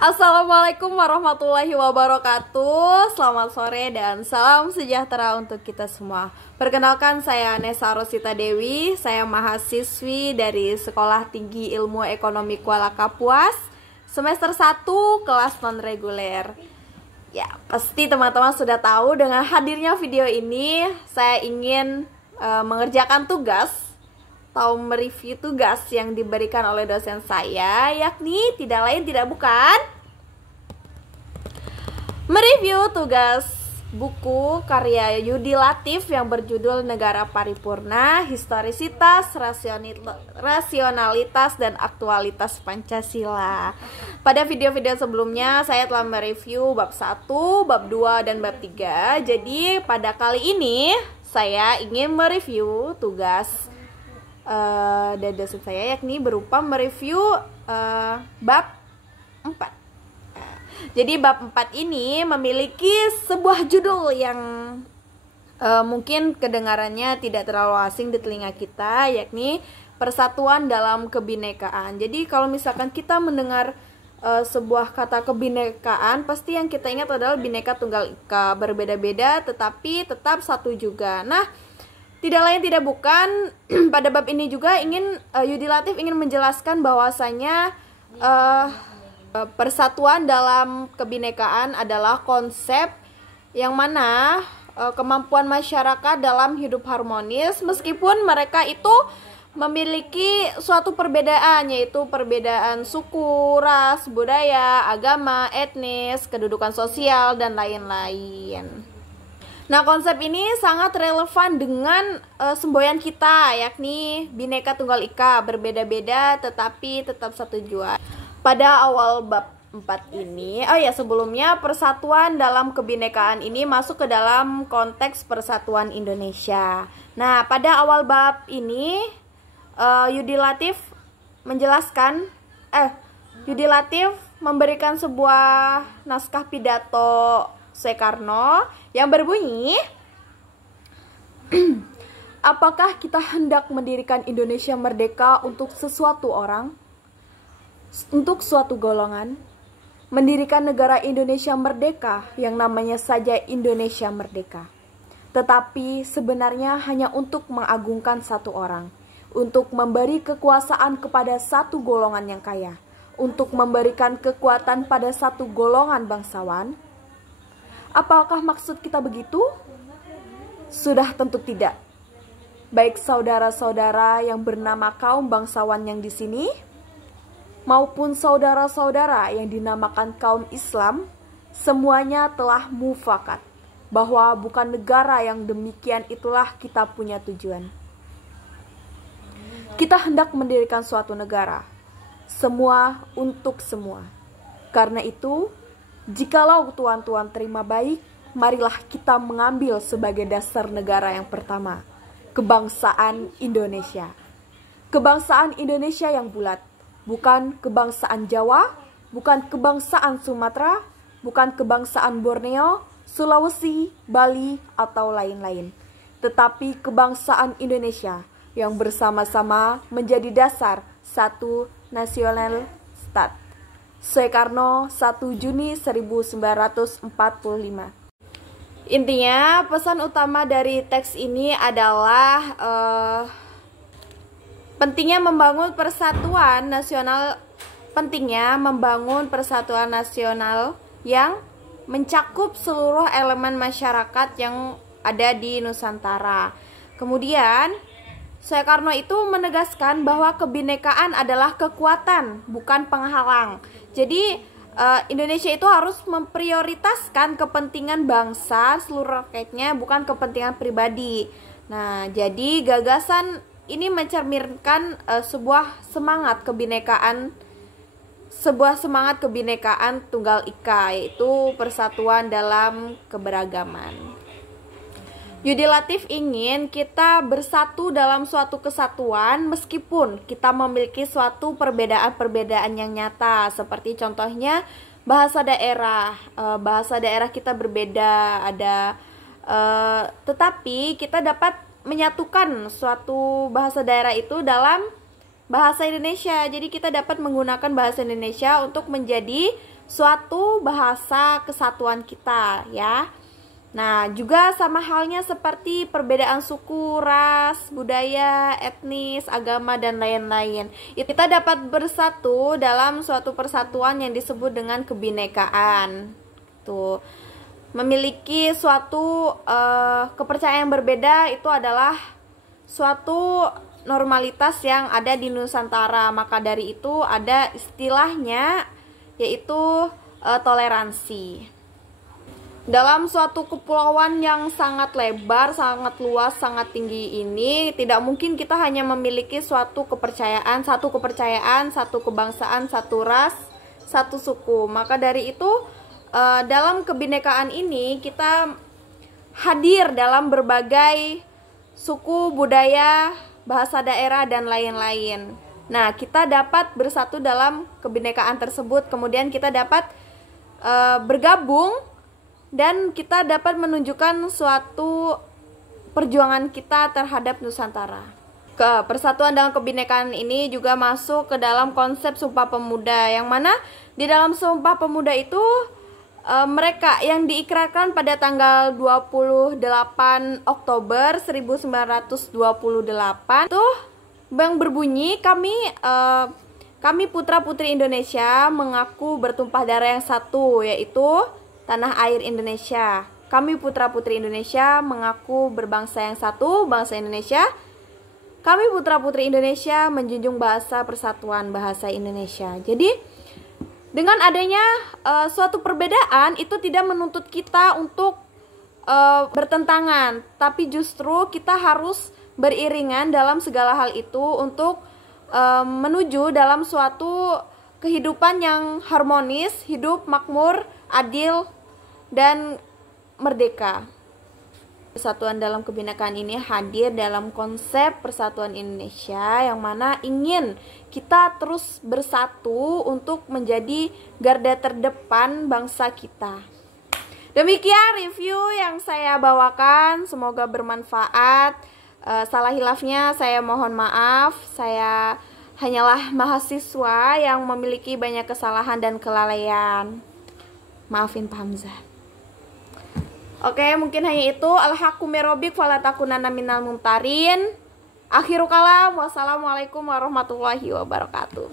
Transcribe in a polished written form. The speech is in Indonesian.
Assalamualaikum warahmatullahi wabarakatuh. Selamat sore dan salam sejahtera untuk kita semua. Perkenalkan, saya Nesa Rosita Dewi. Saya mahasiswi dari Sekolah Tinggi Ilmu Ekonomi Kuala Kapuas, semester 1 kelas non-reguler. Ya, pasti teman-teman sudah tahu dengan hadirnya video ini saya ingin mengerjakan tugas atau mereview tugas yang diberikan oleh dosen saya, yakni tidak lain tidak bukan mereview tugas buku karya Yudi Latif yang berjudul Negara Paripurna, Historisitas, Rasionalitas, dan Aktualitas Pancasila. Pada video-video sebelumnya saya telah mereview bab 1, bab 2, dan bab 3. Jadi pada kali ini saya ingin mereview tugas dan dosen saya, yakni berupa mereview bab 4. Jadi bab 4 ini memiliki sebuah judul yang mungkin kedengarannya tidak terlalu asing di telinga kita, yakni Persatuan dalam Kebinekaan. Jadi kalau misalkan kita mendengar sebuah kata kebinekaan, pasti yang kita ingat adalah Bhinneka Tunggal Ika, berbeda-beda tetapi tetap satu juga. Nah, tidak lain tidak bukan pada bab ini juga Yudi Latif ingin menjelaskan bahwasanya persatuan dalam kebinekaan adalah konsep yang mana kemampuan masyarakat dalam hidup harmonis meskipun mereka itu memiliki suatu perbedaan, yaitu perbedaan suku, ras, budaya, agama, etnis, kedudukan sosial, dan lain-lain. Nah, konsep ini sangat relevan dengan semboyan kita, yakni Bhinneka Tunggal Ika, berbeda-beda tetapi tetap satu jua. Pada awal bab 4 ini, sebelumnya persatuan dalam kebinekaan ini masuk ke dalam konteks persatuan Indonesia. Nah, pada awal bab ini Yudi Latif memberikan sebuah naskah pidato Soekarno yang berbunyi, apakah kita hendak mendirikan Indonesia merdeka untuk sesuatu orang, untuk suatu golongan, mendirikan negara Indonesia merdeka yang namanya saja Indonesia merdeka, tetapi sebenarnya hanya untuk mengagungkan satu orang, untuk memberi kekuasaan kepada satu golongan yang kaya, untuk memberikan kekuatan pada satu golongan bangsawan? Apakah maksud kita begitu? Sudah tentu tidak. Baik saudara-saudara yang bernama kaum bangsawan yang di sini, maupun saudara-saudara yang dinamakan kaum Islam, semuanya telah mufakat bahwa bukan negara yang demikian itulah kita punya tujuan. Kita hendak mendirikan suatu negara, semua untuk semua. Karena itu, jikalau tuan-tuan terima baik, marilah kita mengambil sebagai dasar negara yang pertama, kebangsaan Indonesia. Kebangsaan Indonesia yang bulat, bukan kebangsaan Jawa, bukan kebangsaan Sumatera, bukan kebangsaan Borneo, Sulawesi, Bali, atau lain-lain. Tetapi kebangsaan Indonesia yang bersama-sama menjadi dasar satu nasional stat. Soekarno, 1 Juni 1945. Intinya, pesan utama dari teks ini adalah pentingnya membangun persatuan nasional yang mencakup seluruh elemen masyarakat yang ada di Nusantara. Kemudian Soekarno itu menegaskan bahwa kebinekaan adalah kekuatan, bukan penghalang. Jadi Indonesia itu harus memprioritaskan kepentingan bangsa seluruh rakyatnya, bukan kepentingan pribadi. Nah, jadi gagasan ini mencerminkan sebuah semangat kebinekaan Tunggal Ika, yaitu persatuan dalam keberagaman. Yudi Latif ingin kita bersatu dalam suatu kesatuan meskipun kita memiliki suatu perbedaan-perbedaan yang nyata. Seperti contohnya bahasa daerah kita berbeda, tetapi kita dapat menyatukan suatu bahasa daerah itu dalam bahasa Indonesia. Jadi kita dapat menggunakan bahasa Indonesia untuk menjadi suatu bahasa kesatuan kita ya. Nah, juga sama halnya seperti perbedaan suku, ras, budaya, etnis, agama, dan lain-lain. Kita dapat bersatu dalam suatu persatuan yang disebut dengan kebinekaan. Tuh, memiliki suatu kepercayaan yang berbeda itu adalah suatu normalitas yang ada di Nusantara. Maka dari itu ada istilahnya yaitu toleransi. Dalam suatu kepulauan yang sangat lebar, sangat luas, sangat tinggi ini, tidak mungkin kita hanya memiliki suatu kepercayaan, satu kebangsaan, satu ras, satu suku. Maka dari itu, dalam kebinekaan ini kita hadir dalam berbagai suku, budaya, bahasa daerah, dan lain-lain. Nah, kita dapat bersatu dalam kebinekaan tersebut, kemudian kita dapat bergabung dan kita dapat menunjukkan suatu perjuangan kita terhadap Nusantara. Persatuan dalam kebinekaan ini juga masuk ke dalam konsep Sumpah Pemuda, yang mana di dalam Sumpah Pemuda itu mereka yang diikrarkan pada tanggal 28 Oktober 1928 itu yang berbunyi, kami putra-putri Indonesia mengaku bertumpah darah yang satu, yaitu tanah air Indonesia. Kami putra-putri Indonesia mengaku berbangsa yang satu, bangsa Indonesia. Kami putra-putri Indonesia menjunjung bahasa persatuan, bahasa Indonesia. Jadi, dengan adanya suatu perbedaan itu tidak menuntut kita untuk bertentangan, tapi justru kita harus beriringan dalam segala hal itu untuk menuju dalam suatu kehidupan yang harmonis, hidup makmur, adil, dan merdeka. Persatuan dalam kebinekaan ini hadir dalam konsep persatuan Indonesia, yang mana ingin kita terus bersatu untuk menjadi garda terdepan bangsa kita. Demikian review yang saya bawakan, semoga bermanfaat. Salah hilafnya saya mohon maaf. Saya hanyalah mahasiswa yang memiliki banyak kesalahan dan kelalaian. Maafin Pak Hamzah. Oke, mungkin hanya itu. Al-haqqu mir rabbik fala takunanna minal mumtarin. Akhirul kalam. Wassalamualaikum warahmatullahi wabarakatuh.